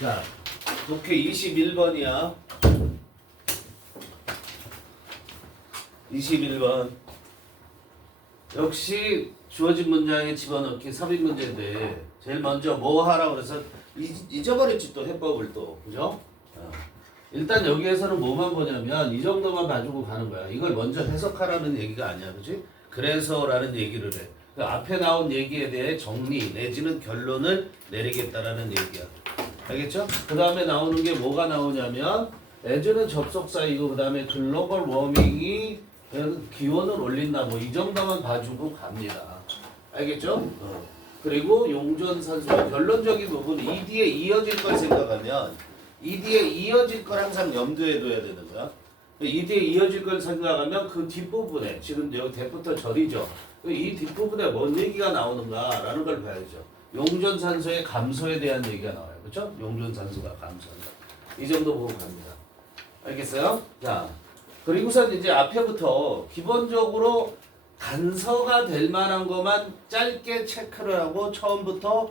자, 독해 21번이야. 21번. 역시 주어진 문장에 집어넣기 삽입 문제인데 제일 먼저 뭐 하라고 그래서 잊어버렸지 또 해법을 또. 그죠? 일단 여기에서는 뭐만 보냐면 이 정도만 봐주고 가는 거야. 이걸 먼저 해석하라는 얘기가 아니야. 그치? 그래서라는 얘기를 해. 그 앞에 나온 얘기에 대해 정리 내지는 결론을 내리겠다라는 얘기야. 알겠죠? 그 다음에 나오는 게 뭐가 나오냐면 as는 접속사이고 그 다음에 글로벌 워밍이 기온을 올린다 뭐 이 정도만 봐주고 갑니다. 알겠죠? 그리고 용존산소 결론적인 부분 이 뒤에 이어질 걸 생각하면 이 뒤에 이어질 걸 항상 염두에 둬야 되는 거야. 이 뒤에 이어질 걸 생각하면 그 뒷부분에 지금 여기 대부터 절이죠. 이 뒷부분에 뭔 얘기가 나오는가라는 걸 봐야죠. 용존산소의 감소에 대한 얘기가 나와요. 그렇죠? 용존산소가 감소한다. 이 정도 보고 갑니다. 알겠어요? 자, 그리고선 이제 앞에부터 기본적으로 단서가 될 만한 것만 짧게 체크를 하고 처음부터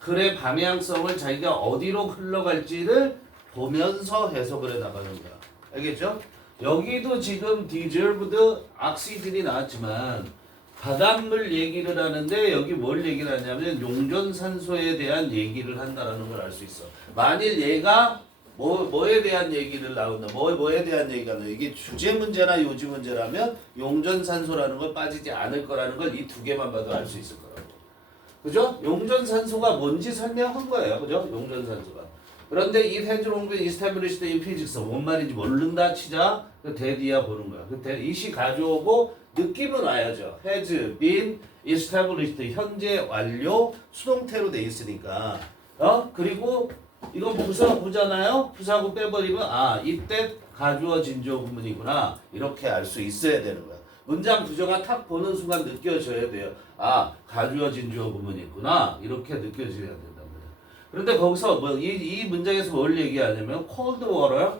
글의 방향성을 자기가 어디로 흘러갈지를 보면서 해석을 해 나가는 거야. 알겠죠? 여기도 지금 dissolved oxygen이 나왔지만 바닷물 얘기를 하는데 여기 뭘 얘기를 하냐면 용존산소에 대한 얘기를 한다라는 걸 알 수 있어. 만일 얘가 뭐에 대한 얘기를 나온다. 뭐에 대한 얘기가 나온다. 이게 주제 문제나 요지 문제라면 용존산소라는 걸 빠지지 않을 거라는 걸 이 두 개만 봐도 알 수 있을 거라고. 그죠? 용존산소가 뭔지 설명한 거예요. 그죠? 용존산소가. 그런데 이 has long been established in physics. 뭔 말인지 모른다 치자. 그 대디야 보는 거야. 그 이시 가져오고 느낌은 와야죠. has been established. 현재 완료 수동태로 돼 있으니까. 그리고 이건 부사구잖아요. 부사구 빼버리면 이때 가주어진 주어 구문이구나. 이렇게 알 수 있어야 되는 거야. 문장 구조가 탁 보는 순간 느껴져야 돼요. 가주어진 주어 구문이 있구나. 이렇게 느껴져야 된단 말이야. 그런데 거기서 이 문장에서 뭘 얘기하냐면 cold water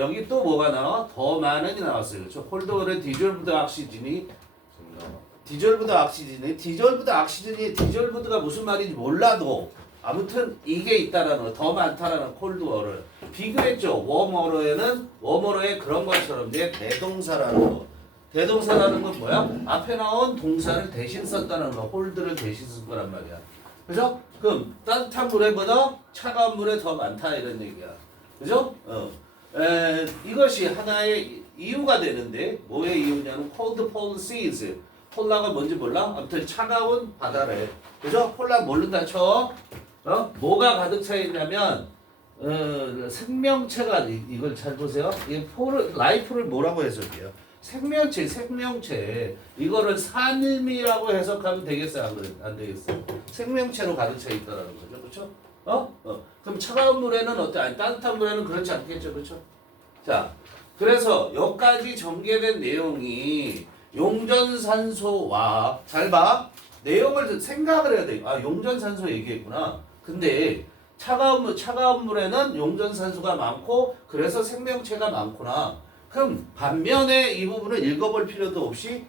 여기 또 뭐가 나와? 더 많은이 나왔어요. 그렇죠? cold water dissolved oxygen이 dissolved가 무슨 말인지 몰라도 아무튼 이게 있다라는 거, 더 많다라는 콜드워를 비교했죠. 웜워러에 그런 것처럼 이제 대동사라는 거. 대동사라는 건 뭐야? 앞에 나온 동사를 대신 썼다는 거, 홀드를 대신 쓴 거란 말이야. 그죠? 그럼 따뜻한 물에보다 차가운 물에 더 많다 이런 얘기야. 그죠? 이것이 하나의 이유가 되는데 뭐의 이유냐면 cold polar seas. 폴라가 뭔지 몰라? 아무튼 차가운 바다래. 그죠? 폴라 모른다 쳐. 뭐가 가득 차 있냐면 생명체가 이걸 잘 보세요. 이 라이프를 뭐라고 해석해요? 생명체. 이거를 산임이라고 해석하면 되겠어요? 안 되겠어요? 생명체로 가득 차 있다라는 거죠. 그렇죠? 그럼 차가운 물에는 어때? 아니 따뜻한 물에는 그렇지 않겠죠. 그렇죠? 자, 그래서 여기까지 전개된 내용이 용존산소와 잘 봐. 내용을 생각을 해야 돼. 용존산소 얘기했구나. 근데 차가운 물에는 용존산소가 많고 그래서 생명체가 많구나. 그럼 반면에 이 부분을 읽어볼 필요도 없이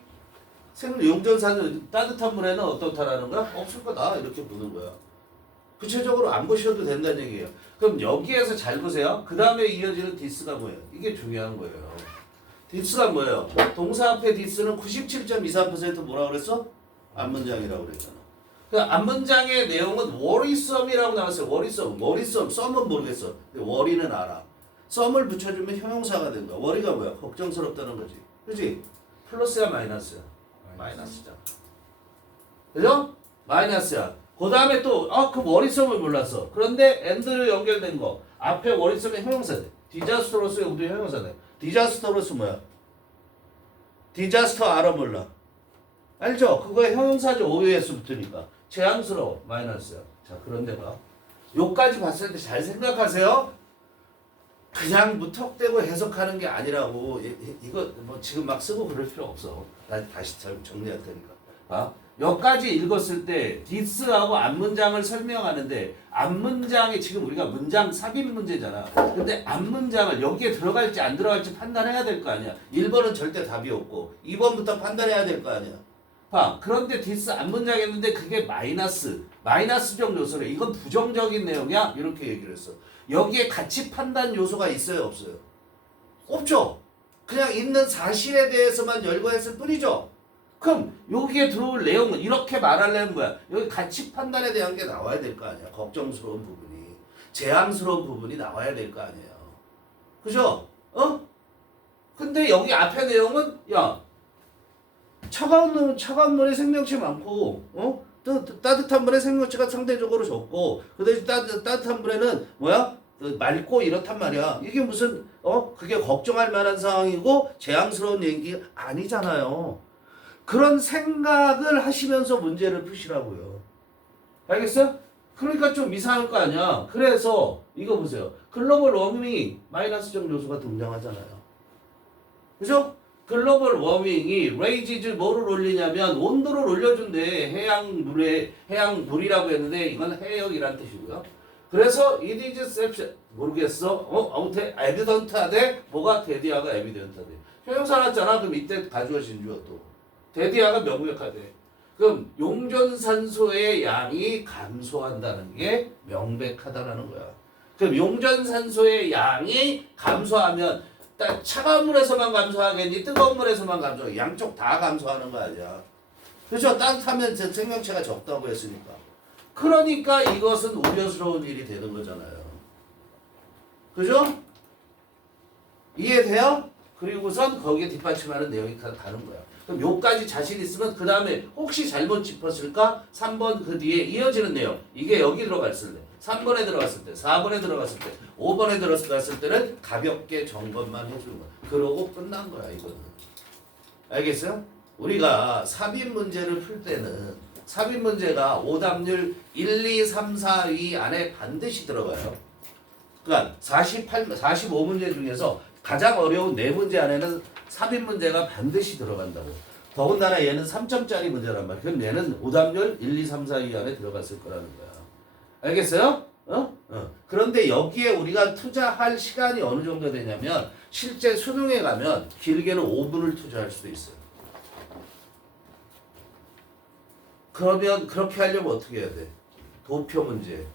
용존산소 따뜻한 물에는 어떻다라는 거야? 없을 거다 이렇게 보는 거야. 구체적으로 안 보셔도 된다는 얘기예요. 그럼 여기에서 잘 보세요. 그 다음에 이어지는 디스가 뭐예요? 이게 중요한 거예요. 디스가 뭐예요? 동사 앞에 디스는 97.23% 뭐라고 그랬어? 앞문장이라고 그랬잖아. 그 앞문장의 내용은 worrisome이라고 나왔어요. worrisome. 썸은 모르겠어. 근데 worry는 알아. 썸을 붙여주면 형용사가 된 거야. worry가 뭐야? 걱정스럽다는 거지. 그렇지? 플러스야 마이너스야? 마이너스잖아. 그죠? 마이너스야. 그 다음에 또 그 worrisome을 몰랐어. 그런데 and로 연결된 거. 앞에 worrisome의 형용사돼. 디자스터로스 여기도 형용사돼. 디자스터로스 뭐야? 디자스터 알아 몰라? 알죠? 그거의 형용사죠. OS 붙으니까. 재앙스러워. 마이너스야. 자, 그런데 봐. 요까지 봤을 때 잘 생각하세요. 그냥 무턱대고 해석하는 게 아니라고. 이거 뭐 지금 막 쓰고 그럴 필요 없어. 다시 정리할 테니까. 여기까지 읽었을 때 디스하고 앞문장을 설명하는데 앞문장이 지금 우리가 문장 삽입 문제잖아. 근데 앞문장을 여기에 들어갈지 안 들어갈지 판단해야 될 거 아니야. 1번은 절대 답이 없고 2번부터 판단해야 될 거 아니야. 그런데 디스 앞문장 했는데 그게 마이너스 마이너스적 요소래. 이건 부정적인 내용이야. 이렇게 얘기를 했어. 여기에 가치 판단 요소가 있어요, 없어요? 없죠. 그냥 있는 사실에 대해서만 열거했을 뿐이죠. 그럼 여기에 들어올 내용은 이렇게 말하려면 뭐야? 여기 가치 판단에 대한 게 나와야 될 거 아니야. 걱정스러운 부분이, 재앙스러운 부분이 나와야 될 거 아니에요. 그죠? 근데 여기 앞에 내용은 야, 차가운 물에 생명체 많고, 따뜻한 물에 생명체가 상대적으로 적고, 그 대신 따뜻한 물에는 뭐야? 맑고 이렇단 말이야. 이게 무슨 그게 걱정할 만한 상황이고 재앙스러운 얘기 아니잖아요. 그런 생각을 하시면서 문제를 푸시라고요. 알겠어? 그러니까 좀 이상할 거 아니야. 그래서 이거 보세요. 글로벌 워밍이 마이너스적 요소가 등장하잖아요. 그죠? 글로벌 워밍이 레이지즈 뭐를 올리냐면 온도를 올려준대. 해양물이라고 했는데 이건 해역이란 뜻이고요. 그래서 it is 모르겠어. 아무튼 에비던트하대. 뭐가 데디아가 에비던트하대. 형용사 났잖아. 그럼 이때 가주어진 주어 또. 데디아가 명백하대. 그럼 용존산소의 양이 감소한다는 게 명백하다라는 거야. 그럼 용존산소의 양이 감소하면 차가운 물에서만 감소하겠니? 뜨거운 물에서만 감소하겠니? 양쪽 다 감소하는 거 아니야. 그렇죠? 따뜻하면 생명체가 적다고 했으니까. 그러니까 이것은 우려스러운 일이 되는 거잖아요. 그죠? 이해돼요? 그리고선 거기에 뒷받침하는 내용이 다른 거야. 그럼 요까지 자신 있으면 그 다음에 혹시 잘못 짚었을까? 3번 그 뒤에 이어지는 내용. 이게 여기 들어갔을 때, 3번에 들어갔을 때, 4번에 들어갔을 때, 5번에 들어갔을 때는 가볍게 점검만 해주는 거야. 그러고 끝난 거야, 이거는. 알겠어요? 우리가 삽입 문제를 풀 때는 삽입 문제가 오답률 1, 2, 3, 4, 2 안에 반드시 들어가요. 그러니까 45문제 중에서 가장 어려운 4문제 안에는 삽입 문제가 반드시 들어간다고. 더군다나 얘는 3점짜리 문제란 말이야. 그럼 얘는 오답률 1, 2, 3, 4, 2 안에 들어갔을 거라는 거야. 알겠어요? 그런데 여기에 우리가 투자할 시간이 어느 정도 되냐면 실제 수능에 가면 길게는 5분을 투자할 수도 있어요. 그러면 그렇게 하려면 어떻게 해야 돼? 도표 문제,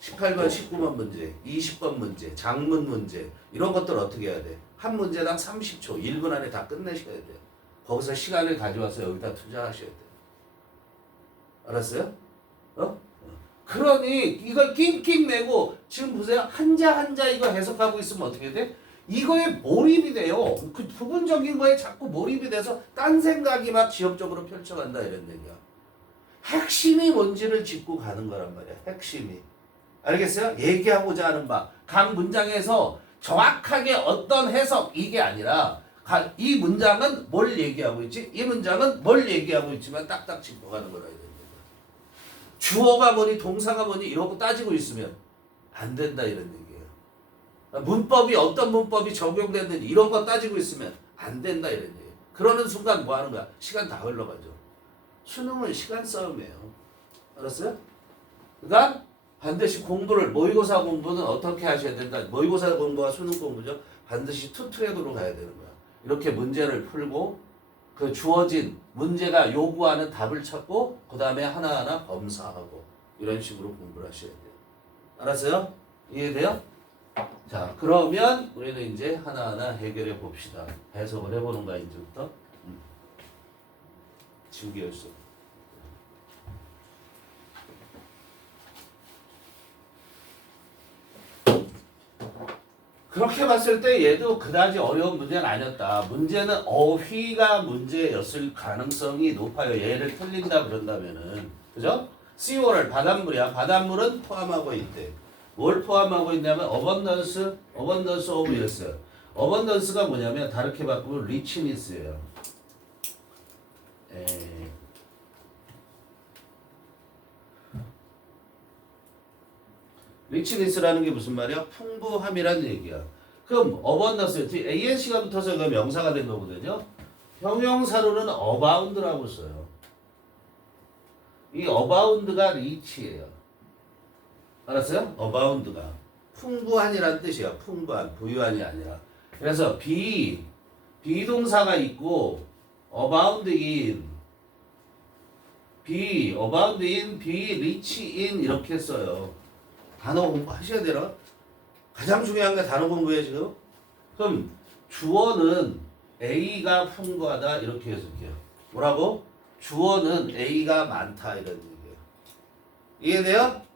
18번, 19번 문제, 20번 문제, 장문 문제 이런 것들 어떻게 해야 돼? 한 문제당 30초, 1분 안에 다 끝내셔야 돼요. 거기서 시간을 가져와서 여기다 투자하셔야 돼요. 알았어요? 그러니 이걸 낑낑매고 지금 보세요. 한자 이거 해석하고 있으면 어떻게 돼? 이거에 몰입이 돼요. 그 부분적인 거에 자꾸 몰입이 돼서 딴 생각이 막 지역적으로 펼쳐간다 이런 얘기야. 핵심이 뭔지를 짚고 가는 거란 말이야. 핵심이. 알겠어요? 얘기하고자 하는 바. 각 문장에서 정확하게 어떤 해석 이게 아니라 이 문장은 뭘 얘기하고 있지? 이 문장은 뭘 얘기하고 있지만 딱딱 짚어가는 거라 이런 얘기야. 주어가 뭐니 동사가 뭐니 이러고 따지고 있으면 안 된다 이런 얘기예요. 문법이 어떤 문법이 적용됐는지 이런 거 따지고 있으면 안 된다 이런 얘기예요. 그러는 순간 뭐 하는 거야? 시간 다 흘러가죠. 수능은 시간 싸움이에요. 알았어요? 그러니까 반드시 공부를 모의고사 공부는 어떻게 하셔야 된다. 모의고사 공부와 수능 공부죠. 반드시 투 트랙으로 가야 되는 거야. 이렇게 문제를 풀고 그 주어진 문제가 요구하는 답을 찾고 그 다음에 하나하나 검사하고 이런 식으로 공부를 하셔야 돼요. 알았어요? 이해돼요? 자, 그러면 우리는 이제 하나하나 해결해 봅시다. 해석을 해보는 거야 이제부터. 지우개였어. 그렇게 봤을 때 얘도 그다지 어려운 문제는 아니었다. 문제는 어휘가 문제였을 가능성이 높아요. 얘를 틀린다 그런다면은. 그죠? C5를 바닷물이야. 바닷물은 포함하고 있대. 뭘 포함하고 있냐면 abundance of yes. abundance가 뭐냐면 다르게 바꾸면 richness예요. richness라는 게 무슨 말이야? 풍부함이라는 얘기야. 그럼 abundance, ANC가 붙어서 이거 명사가 된 거거든요. 형용사로는 abound라고 써요. 이 abound가 rich예요. 알았어요? abound가 풍부한이라는 뜻이야. 풍부한, 부유한이 아니라. 그래서 비동사가 있고 abound in be, abound in, be rich in 이렇게 써요. 단어 공부하셔야 되나? 가장 중요한 게 단어 공부예요 지금. 그럼 주어는 A가 풍부하다 이렇게 해석해요. 뭐라고? 주어는 A가 많다 이런 얘기예요. 이해돼요?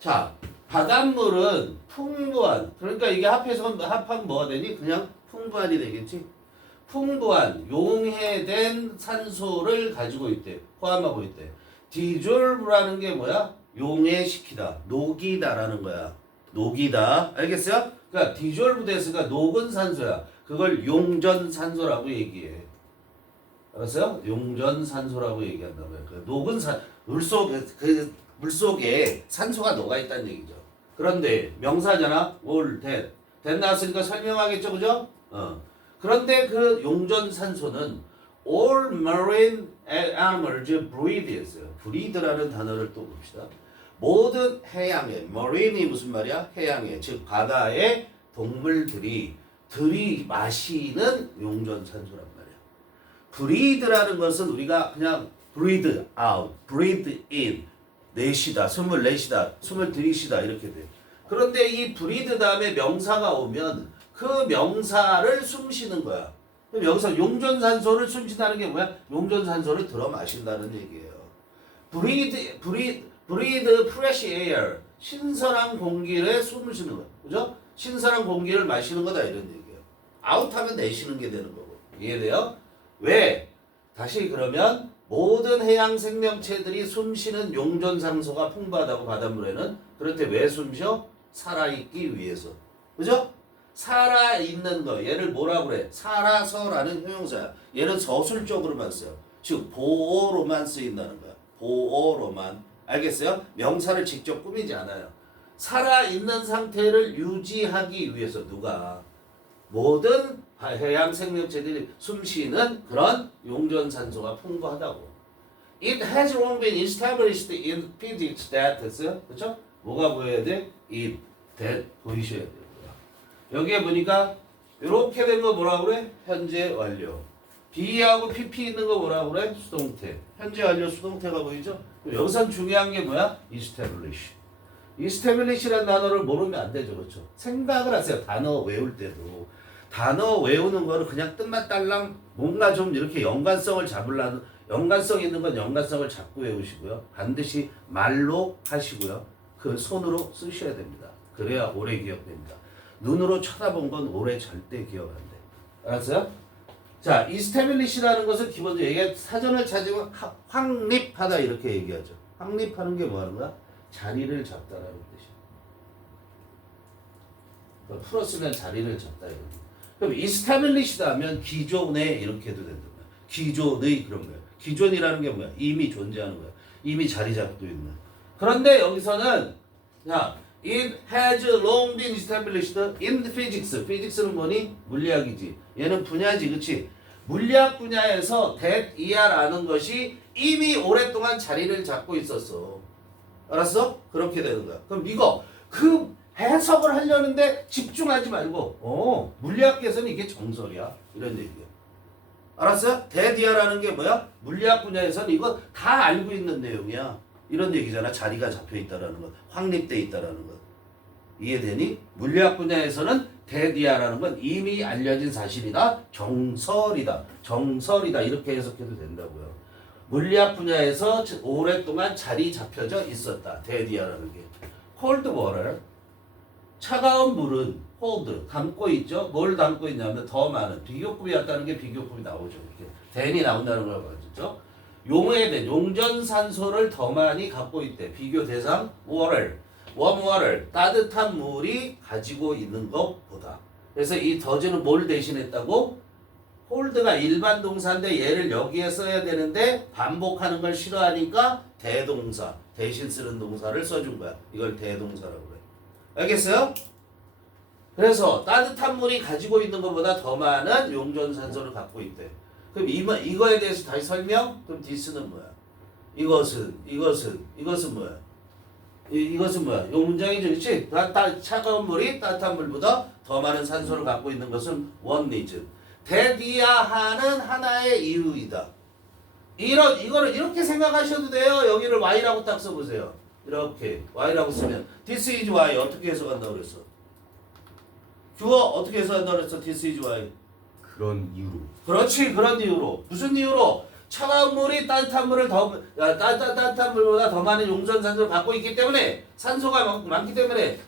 자, 바닷물은 풍부한, 그러니까 이게 합하면 뭐가 되니? 그냥 풍부한이 되겠지? 풍부한, 용해된 산소를 가지고 있대. 포함하고 있대. dissolve라는 게 뭐야? 용해시키다, 녹이다라는 거야. 녹이다. 알겠어요? 그러니까 dissolve 됐으니까 녹은 산소야. 그걸 용전산소라고 얘기해. 알았어요? 용전산소라고 얘기한다고요. 그 녹은 물속에 산소가 녹아있다는 얘기죠. 그런데 명사잖아. all that. that 나왔으니까 설명하겠죠. 그죠? 그런데 그 용전산소는 all marine animals breathe 했어요. breathe라는 단어를 또 봅시다. 모든 해양에, marine이 무슨 말이야? 해양에, 즉 바다의 동물들이 들이마시는 용전산소란 말이야. breathe라는 것은 우리가 그냥 breathe out, breathe in 내쉬다, 숨을 내쉬다, 숨을 들이쉬다 이렇게 돼. 그런데 이 breathe 다음에 명사가 오면 그 명사를 숨쉬는 거야. 그럼 여기서 용전산소를 숨쉰다는 게 뭐야? 용전산소를 들어 마신다는 얘기예요. breathe fresh air. 신선한 공기를 숨쉬는 거야. 그죠? 신선한 공기를 마시는 거다 이런 얘기예요. 아웃하면 내쉬는 게 되는 거고. 이해돼요? 왜? 다시 그러면 모든 해양 생명체들이 숨쉬는 용전산소가 풍부하다고 바닷물에는. 그런데 왜 숨쉬어? 살아있기 위해서. 그죠? 살아있는 거. 얘를 뭐라고 그래? 살아서라는 형용사야. 얘는 서술적으로만 써요. 즉 보어로만 쓰인다는 거야. 보어로만. 알겠어요? 명사를 직접 꾸미지 않아요. 살아있는 상태를 유지하기 위해서 누가? 모든 해양 생명체들이 숨쉬는 그런 용전산소가 풍부하다고. It has long been established in physics that, 그렇죠? 뭐가 보여야 돼? It, that 보이셔야 돼요. 여기에 보니까 이렇게 된 거 뭐라 그래? 현재 완료. B하고 PP 있는 거 뭐라 그래? 수동태. 현재 완료 수동태가 보이죠? 여기선 중요한 게 뭐야? establish. establish라는 단어를 모르면 안 되죠. 그렇죠? 생각을 하세요. 단어 외울 때도. 단어 외우는 거는 그냥 뜻만 딸랑 뭔가 좀 이렇게 연관성을 잡으려는, 연관성 있는 건 연관성을 잡고 외우시고요. 반드시 말로 하시고요. 그 손으로 쓰셔야 됩니다. 그래야 오래 기억됩니다. 눈으로 쳐다본 건 오래 절대 기억 안 돼. 알았어요? 자, establish라는 것은 기본적으로 얘기 사전을 찾으면 확립하다 이렇게 얘기하죠. 확립하는 게 뭐 하는 거야? 자리를 잡다라는 뜻이야. 그러니까 풀었으면 자리를 잡다 이런 거. 그럼 established 하면 기존에 이렇게 해도 된다. 기존의 그런 거야. 기존이라는 게 뭐야? 이미 존재하는 거야. 이미 자리 잡고 있는. 그런데 여기서는 자, it has long been established in physics. physics는 뭐니? 물리학이지. 얘는 분야지, 그치? 물리학 분야에서 that 이하라는 것이 이미 오랫동안 자리를 잡고 있었어. 알았어? 그렇게 되는 거야. 그럼 이거 그 해석을 하려는데 집중하지 말고 물리학계에서는 이게 정설이야. 이런 얘기야. 알았어요? 대디아라는 게 뭐야? 물리학 분야에서는 이거 다 알고 있는 내용이야. 이런 얘기잖아. 자리가 잡혀 있다라는 것. 확립돼 있다라는 것. 이해되니? 물리학 분야에서는 대디아라는 건 이미 알려진 사실이다. 정설이다. 정설이다. 이렇게 해석해도 된다고요. 물리학 분야에서 오랫동안 자리 잡혀져 있었다. 대디아라는 게. cold water. 차가운 물은 hold, 담고 있죠. 뭘 담고 있냐면 더 많은 비교급이 왔다는 게 비교급이 나오죠. 이렇게 than이 나온다는 걸 봤죠. 용해된 용전산소를 더 많이 갖고 있대. 비교 대상 water, warm water, 따뜻한 물이 가지고 있는 것보다. 그래서 이 더즈는 뭘 대신했다고? hold가 일반 동사인데 얘를 여기에 써야 되는데 반복하는 걸 싫어하니까 대동사, 대신 쓰는 동사를 써준 거야. 이걸 대동사라고 그래. 알겠어요? 그래서 따뜻한 물이 가지고 있는 것보다 더 많은 용전산소를 갖고 있대. 그럼 이거에 대해서 다시 설명? 그럼 this는 뭐야? 이것은 뭐야? 이것은 뭐야? 요 문장이죠, 그렇지? 차가운 물이 따뜻한 물보다 더 많은 산소를 갖고 있는 것은 one reason. 대디야 하는 하나의 이유이다. 이거를 이렇게 생각하셔도 돼요. 여기를 y라고 딱 써보세요. 이렇게 y라고 쓰면 this is why 어떻게 해석한다고 그랬어? 주어 어떻게 해석한다고 그랬어? this is why. 그런 이유로. 그렇지, 그런 이유로. 무슨 이유로? 차가운 물이 따뜻한 물을 따뜻한 물보다 더 많은 용전산소를 갖고 있기 때문에 산소가 많기 때문에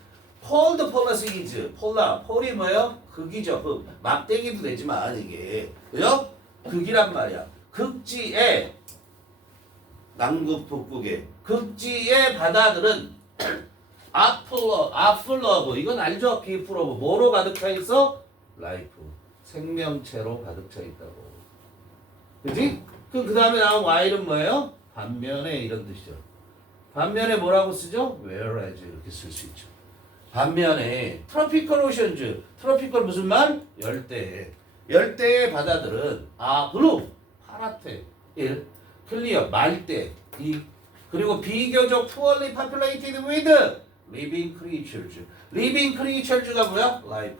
cold plus is 폴이 뭐예요? 극이죠. 극. 막대기도 되지만 이게 그죠? 극이란 말이야. 극지의 남극 북극의 극지의 바다들은 아플러브 이건 알죠? 비프로브 뭐로 가득 차 있어? 라이프 생명체로 가득 차 있다고. 그지? 그 다음에 나온 y는 뭐예요? 반면에 이런 뜻이죠. 반면에 뭐라고 쓰죠? whereas 이렇게 쓸 수 있죠. 반면에 tropical oceans, tropical 무슨 말? 열대의 바다들은 blue 파랗대, 클리어 맑대, 그리고 비교적 poorly populated with living creatures. living creatures가 뭐야? life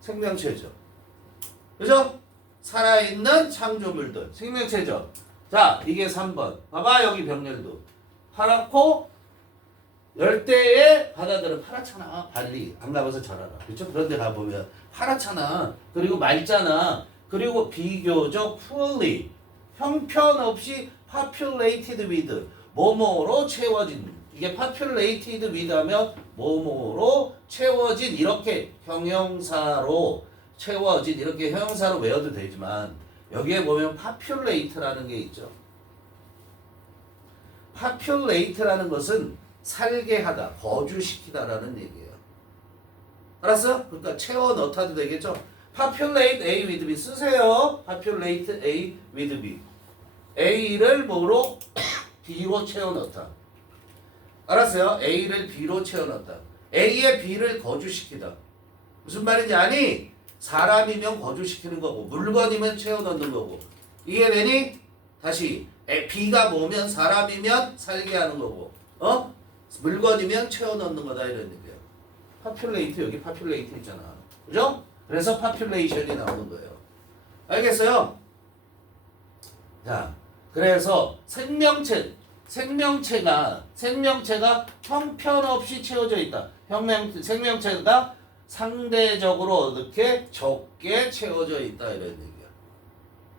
생명체죠. 그죠? 살아있는 창조물들 생명체죠. 자, 이게 3번. 봐봐, 여기 병렬도 파랗고 열대의 바다들은 파랗잖아. 발리 안 가봐서 잘 알아. 그렇죠? 그런데 가보면 파랗잖아. 그리고 맑잖아. 그리고 비교적 poorly 형편없이 populated with 뭐뭐로 채워진. 이게 populated with 하면 뭐뭐로 채워진 이렇게 형용사로 채워진 이렇게 형용사로 외워도 되지만 여기에 보면 populate라는 게 있죠. populate라는 것은 살게 하다, 거주시키다라는 얘기예요. 알았어? 그러니까 채워 넣다도 되겠죠? populate A with B 쓰세요. populate A with B. A를 뭐로? B로 채워 넣다. 알았어요? A를 B로 채워 넣다. A에 B를 거주시키다. 무슨 말인지 아니? 사람이면 거주시키는 거고 물건이면 채워 넣는 거고 이해되니? 다시 B가 뭐면 사람이면 살게 하는 거고 물건이면 채워 넣는 거다 이런 얘기야. populate 여기 populate 있잖아. 그죠? 그래서 population이 나오는 거예요. 알겠어요? 자, 그래서 생명체가 형편없이 채워져 있다. 생명체가 상대적으로 이렇게 적게 채워져 있다 이런 얘기야.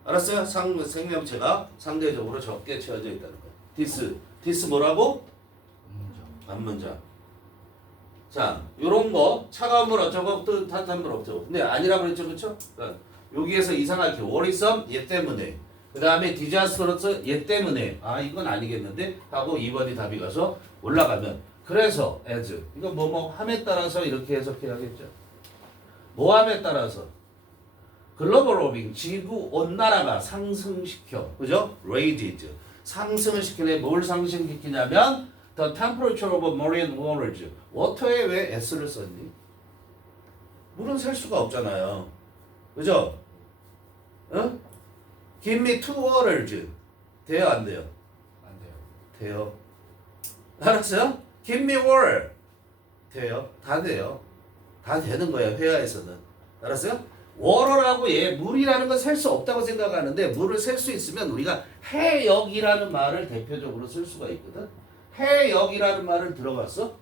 알았어요? 생명체가 상대적으로 적게 채워져 있다는 거야. 디스 뭐라고? 반문자. 자, 요런 거 차가운 물 어쩌고 또 따뜻한 물 어쩌고. 근데 아니라고 그랬죠, 그렇죠? 그러니까 여기에서 이상하게 worrisome 얘 때문에. 그 다음에 disastrous 얘 때문에. 이건 아니겠는데 하고 2번이 답이 가서 올라가면. 그래서 as 이거 뭐뭐 함에 따라서 이렇게 해석해야겠죠. 뭐함에 따라서 글로벌 워밍 지구 온난화가 상승시켜. 그죠? raised 상승을 시키네. 뭘 상승시키냐면 the temperature of marine waters. 워터에 왜 s를 썼니? 물은 셀 수가 없잖아요. 그죠? Give me two waters. 돼요, 안 돼요? 안 돼요. 돼요. 알았어요? Give me water. 돼요. 다 돼요. 다 되는 거예요. 회화에서는. 알았어요? water라고 물이라는 건 셀 수 없다고 생각하는데 물을 셀 수 있으면 우리가 해역이라는 말을 대표적으로 쓸 수가 있거든. 해역이라는 말을 들어봤어?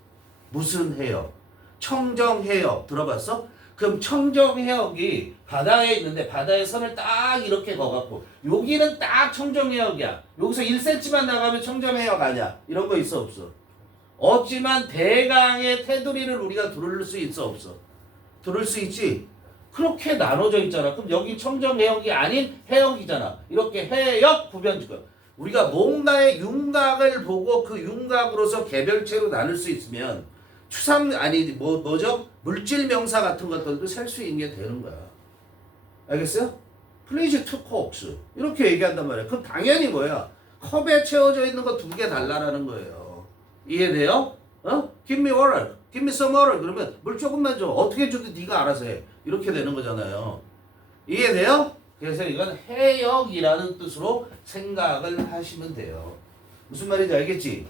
무슨 해역? 청정해역 들어봤어? 그럼 청정해역이 바다에 있는데 바다의 선을 딱 이렇게 그어갖고 여기는 딱 청정해역이야. 여기서 1cm만 나가면 청정해역 아니야. 이런 거 있어 없어? 없지만 대강의 테두리를 우리가 두를 수 있어 없어? 두를 수 있지? 그렇게 나눠져 있잖아. 그럼 여기 청정해역이 아닌 해역이잖아. 이렇게 해역 구별지구. 우리가 뭔가의 윤곽을 보고 그 윤곽으로서 개별체로 나눌 수 있으면 뭐죠? 물질 명사 같은 것들도 셀 수 있는 게 되는 거야. 알겠어요? Please two cokes 이렇게 얘기한단 말이야. 그럼 당연히 뭐야? 컵에 채워져 있는 거 2개 달라라는 거예요. 이해돼요? Give me water, give me some water. 그러면 물 조금만 줘. 어떻게 줘도 네가 알아서 해. 이렇게 되는 거잖아요. 이해돼요? 그래서 이건 해역이라는 뜻으로 생각을 하시면 돼요. 무슨 말인지 알겠지?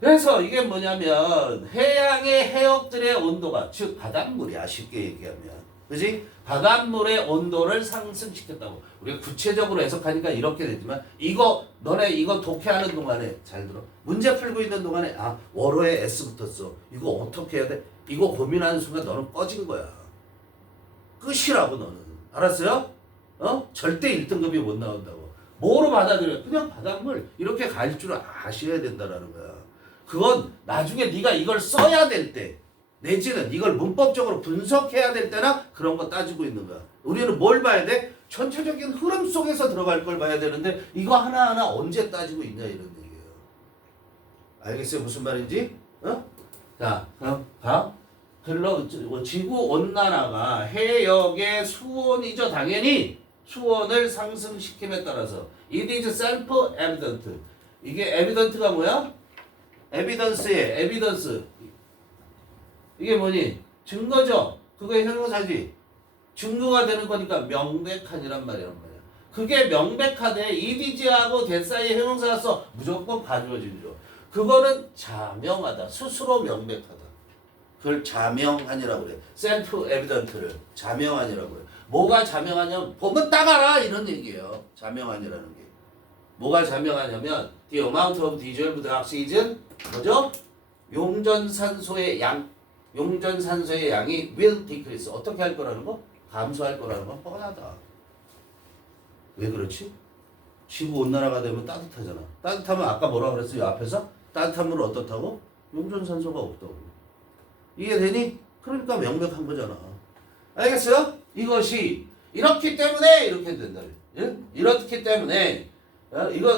그래서 이게 뭐냐면 해양의 해역들의 온도가 즉 바닷물이야 쉽게 얘기하면 그지? 바닷물의 온도를 상승시켰다고 우리가 구체적으로 해석하니까 이렇게 되지만 이거 너네 이거 독해하는 동안에 잘 들어 문제 풀고 있는 동안에 아 월호에 S 붙었어 이거 어떻게 해야 돼? 이거 고민하는 순간 너는 꺼진 거야 끝이라고 너는 알았어요? 절대 1등급이 못 나온다고 뭐로 받아들여? 그냥 바닷물 이렇게 갈 줄 아셔야 된다라는 거야 그건 나중에 네가 이걸 써야 될 때 내지는 이걸 문법적으로 분석해야 될 때나 그런 거 따지고 있는 거야. 우리는 뭘 봐야 돼? 전체적인 흐름 속에서 들어갈 걸 봐야 되는데 이거 하나하나 언제 따지고 있냐 이런 얘기예요. 알겠어요? 무슨 말인지? 자, 그럼 봐. 지구온난화가 해역의 수온이죠. 당연히 수온을 상승시킴에 따라서 It is self-evident. 이게 evident가 뭐야? evidence의 evidence. 이게 뭐니? 증거죠. 그거의 형용사지. 증거가 되는 거니까 명백하니란 말이란 말이야. 그게 명백하대. 이디지하고 대 사이에 형용사가 써. 무조건 가주어지죠. 그거는 자명하다. 스스로 명백하다. 그걸 자명하니라고 그래. 셀프 에비던트를 자명하니라고 그래. 뭐가 자명하냐면 보면 딱 알아 이런 얘기예요. 자명하니라는 게. 뭐가 자명하냐면 the amount of dissolved oxygen 뭐죠? 용전산소의 양이 will decrease. 어떻게 할 거라는 거? 감소할 거라는 건 뻔하다. 왜 그렇지? 지구온난화가 되면 따뜻하잖아. 따뜻하면 아까 뭐라 그랬어요? 앞에서? 따뜻한 물은 어떻다고? 용전산소가 없다고. 이해되니? 그러니까 명백한 거잖아. 알겠어요? 이것이 이렇기 때문에 이렇게 된다. 예? 이렇기 때문에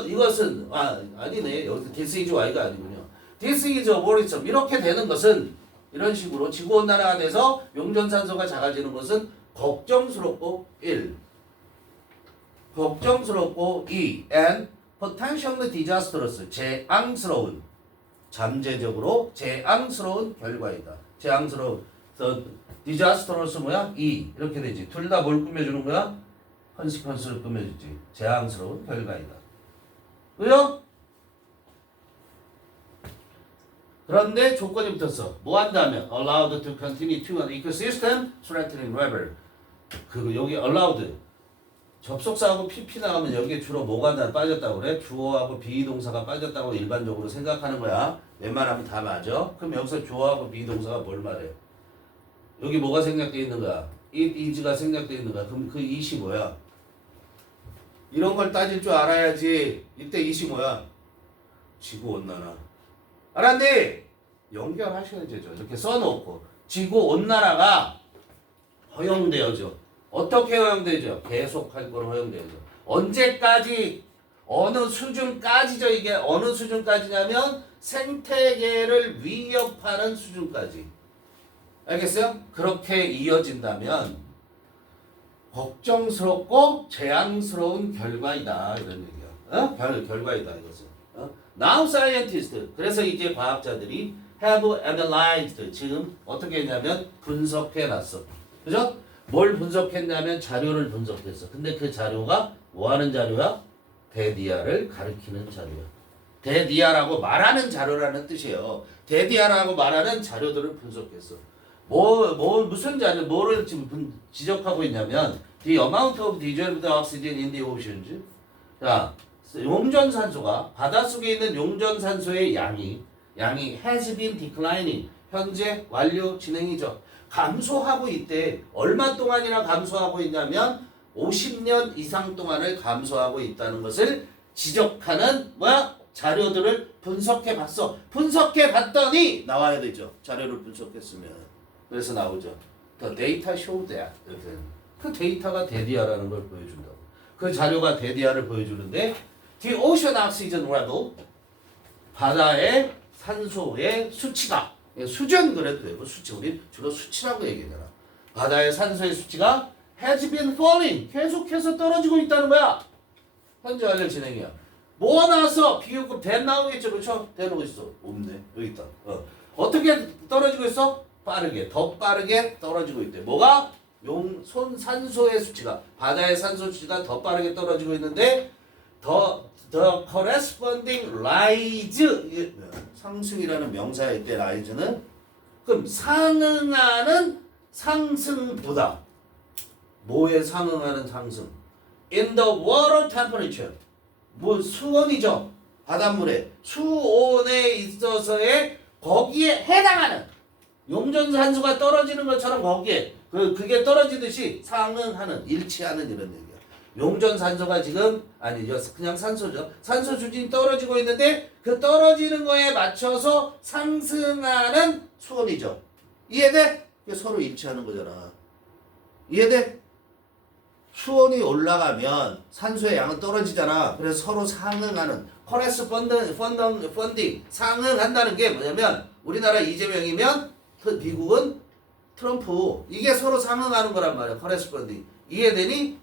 이것은 아니네. 여기서 this is why가 아니군요. this is a worrisome. 이렇게 되는 것은 이런 식으로 지구온난화가 돼서 용전산소가 작아지는 것은 걱정스럽고 1. 걱정스럽고 2. and potentially disastrous. 재앙스러운. 잠재적으로 재앙스러운 결과이다. 재앙스러운. disastrous 뭐야? 2. 이렇게 되지. 둘 다 뭘 꾸며주는 거야? 컨시퀀스를 꾸며주지. 재앙스러운 결과이다. 그죠? 그런데 조건이 붙었어. 뭐 한다면 allowed to continue to an ecosystem threatening river. 그 여기 allowed 접속사하고 pp 나가면 여기에 주로 뭐가 빠졌다고 그래? 주어하고 비동사가 빠졌다고 일반적으로 생각하는 거야. 웬만하면 다 맞아. 그럼 여기서 주어하고 비동사가 뭘 말해? 여기 뭐가 생략되어 있는 거야? it is가 생략되어 있는 거야. 그럼 그 it이 뭐야? 이런 걸 따질 줄 알아야지. 이때 it이 뭐야? 지구온난화. 알았니? 연결하셔야죠. 이렇게 써놓고 지구온난화가 허용되어져. 어떻게 허용되죠? 계속 할 거로 허용되어져. 언제까지? 어느 수준까지죠? 이게 어느 수준까지냐면 생태계를 위협하는 수준까지. 알겠어요? 그렇게 이어진다면 걱정스럽고 재앙스러운 결과이다 이런 얘기야. 결과이다 이것은. Now scientists. 그래서 이제 과학자들이 have analyzed. 지금 어떻게 했냐면 분석해놨어. 그죠? 뭘 분석했냐면 자료를 분석했어. 근데 그 자료가 뭐 하는 자료야? 대디아를 가리키는 자료야. 대디아라고 말하는 자료라는 뜻이에요. 대디아라고 말하는 자료들을 분석했어. 무슨 자료, 뭐를 지금 지적하고 있냐면 the amount of dissolved oxygen in the oceans. 자, 용전산소가 바닷속에 있는 용전산소의 양이 has been declining. 현재 완료 진행이죠. 감소하고 있대. 얼마 동안이나 감소하고 있냐면 50년 이상 동안을 감소하고 있다는 것을 지적하는 자료들을 분석해 봤어. 분석해 봤더니 나와야 되죠. 자료를 분석했으면. 그래서 나오죠. The data show that. 이렇게. 그 데이터가 대디아라는 걸 보여준다고. 그 자료가 대디아를 보여주는데 The ocean oxygen level. 바다의 산소의 수치가 수준 그래도 되고 수치 우리 주로 수치라고 얘기하잖아. 바다의 산소의 수치가 has been falling. 계속해서 떨어지고 있다는 거야. 현재 완료 진행이야. 뭐 나왔어? 비교급 대 나오겠죠, 그렇죠? 대놓고 있어. 없네. 여기 있다. 어떻게 떨어지고 있어? 빠르게, 더 빠르게 떨어지고 있대. 뭐가? 산소의 수치가 바다의 산소 수치가 더 빠르게 떨어지고 있는데 the corresponding rise 이게 상승이라는 명사일 때 rise는 그럼 상응하는 상승보다 뭐에 상응하는 상승? In the water temperature 뭐 수온이죠. 바닷물에 수온에 있어서의 거기에 해당하는 용존산소가 떨어지는 것처럼 거기에 그게 떨어지듯이 상응하는 일치하는 이런 얘기야. 용존산소가 지금 아니죠. 그냥 산소죠. 산소 수준이 떨어지고 있는데 그 떨어지는 거에 맞춰서 상승하는 수온이죠. 이해돼? 이게 서로 일치하는 거잖아. 이해돼? 수온이 올라가면 산소의 양은 떨어지잖아. 그래서 서로 상응하는 커레스펀딩 상응한다는 게 뭐냐면 우리나라 이재명이면 미국은 트럼프 이게 서로 상응하는 거란 말이야. 커레스펀딩 이해되니?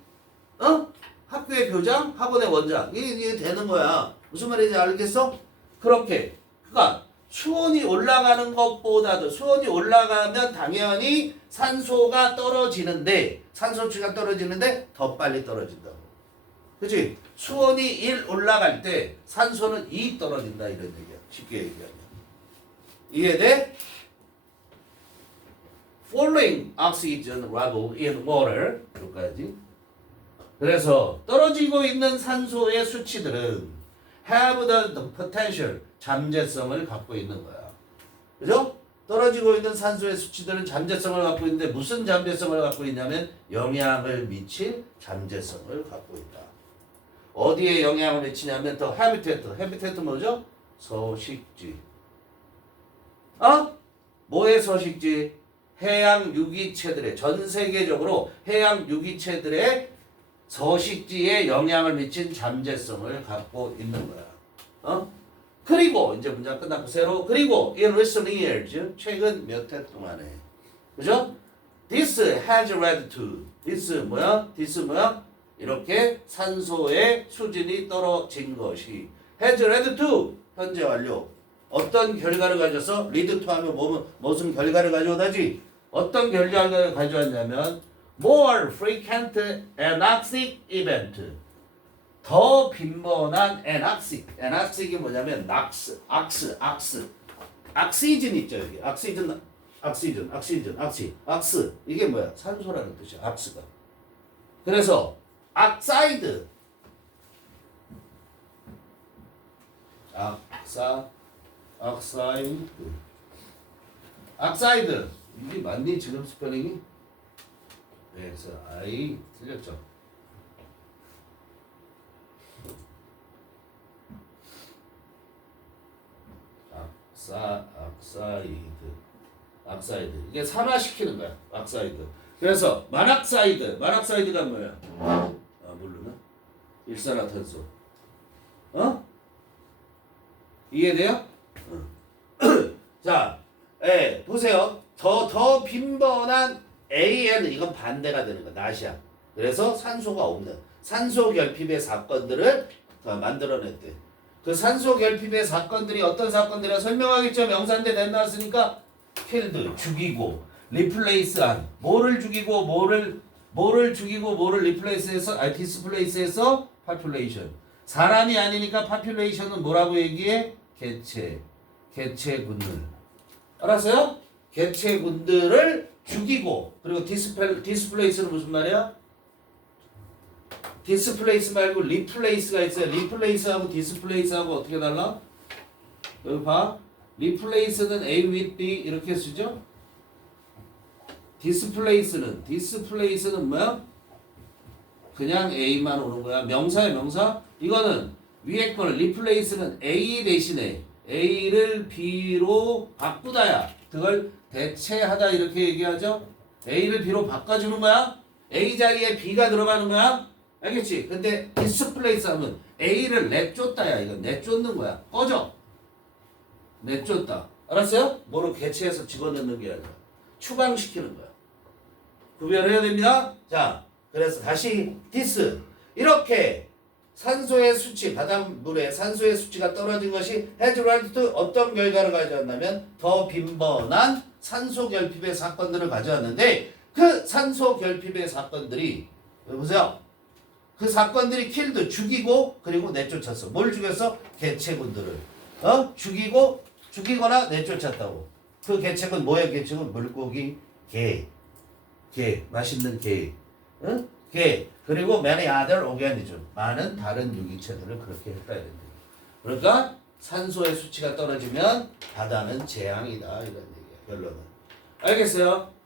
학교의 교장, 학원의 원장 이게 되는 거야. 무슨 말인지 알겠어? 그렇게 그러니까 수온이 올라가는 것보다도 수온이 올라가면 당연히 산소가 떨어지는데 산소치가 떨어지는데 더 빨리 떨어진다고. 그치? 수온이 1 올라갈 때 산소는 2 떨어진다 이런 얘기야. 쉽게 얘기하면. 이해돼? Falling oxygen level in water 여기까지. 그래서 떨어지고 있는 산소의 수치들은 have the potential 잠재성을 갖고 있는 거야. 그죠? 떨어지고 있는 산소의 수치들은 잠재성을 갖고 있는데 무슨 잠재성을 갖고 있냐면 영향을 미칠 잠재성을 갖고 있다. 어디에 영향을 미치냐면 더 해비테트 뭐죠? 서식지. 뭐의 서식지? 해양 유기체들의 전 세계적으로 해양 유기체들의 서식지에 영향을 미친 잠재성을 갖고 있는 거야. 그리고 이제 문장 끝났고 새로 그리고 in recent years 최근 몇 해 동안에 그죠? This has led to this 뭐야? 이렇게 산소의 수준이 떨어진 것이 has led to 현재 완료 어떤 결과를 가져서 lead to 하면 무슨 결과를 가져오다지 어떤 결과를 가져왔냐면 more frequent anoxic event 더 빈번한 anoxic이 뭐냐면 악시즌 있죠 여기 악시 이게 뭐야 산소라는 뜻이야 악스가 그래서 악사이드 이게 맞니 지금 스펠링이? 네, 그래서 I 틀렸죠. 악사이드 이게 산화시키는 거야 악사이드 그래서 만악사이드가 뭐야 모르나 일산화탄소 이해돼요? 자 보세요 더 빈번한 AN 이건 반대가 되는 거야 낮이야 그래서 산소가 없는 산소 결핍의 사건들을 만들어냈대 그 산소 결핍의 사건들이 어떤 사건들이라 설명하겠죠. 명사인데 내 나왔으니까 킬드 죽이고 리플레이스한 뭐를 죽이고 뭐를 리플레이스해서 디스플레이스해서 파퓰레이션 사람이 아니니까 파퓰레이션은 뭐라고 얘기해? 개체군들 알았어요? 개체군들을 죽이고 그리고 디스플레이스는 무슨 말이야? 디스플레이스 말고 리플레이스가 있어요. 리플레이스하고 디스플레이스하고 어떻게 달라? 여기 봐. 리플레이스는 A with B 이렇게 쓰죠? 디스플레이스는 뭐야? 그냥 A만 오는 거야. 명사야 명사? 이거는 위에 거는 리플레이스는 A 대신에 A를 B로 바꾸다야. 그걸 대체하다 이렇게 얘기하죠? A를 B로 바꿔주는 거야? A 자리에 B가 들어가는 거야? 알겠지? 근데 디스플레이스 하면 A를 내쫓다야. 이건 내쫓는 거야. 꺼져. 내쫓다. 알았어요? 뭐로 개체해서 집어넣는 게 아니라 추방시키는 거야. 구별해야 됩니다. 자, 그래서 다시 디스. 이렇게 산소의 수치, 바닷물의 산소의 수치가 떨어진 것이 헤즈라이트 어떤 결과를 가져왔냐면 더 빈번한 산소 결핍의 사건들을 가져왔는데 그 산소 결핍의 사건들이 보세요. 그 사건들이 킬드 죽이고 그리고 내쫓았어. 뭘 죽였어? 개체군들을 죽이거나 내쫓았다고. 그 개체군 뭐야? 개체군 물고기, 개, 맛있는 개, 개 그리고 many other organism 많은 다른 유기체들을 그렇게 했다 이런 얘기. 그러니까 산소의 수치가 떨어지면 바다는 재앙이다 이런 얘기야. 결론은. 알겠어요?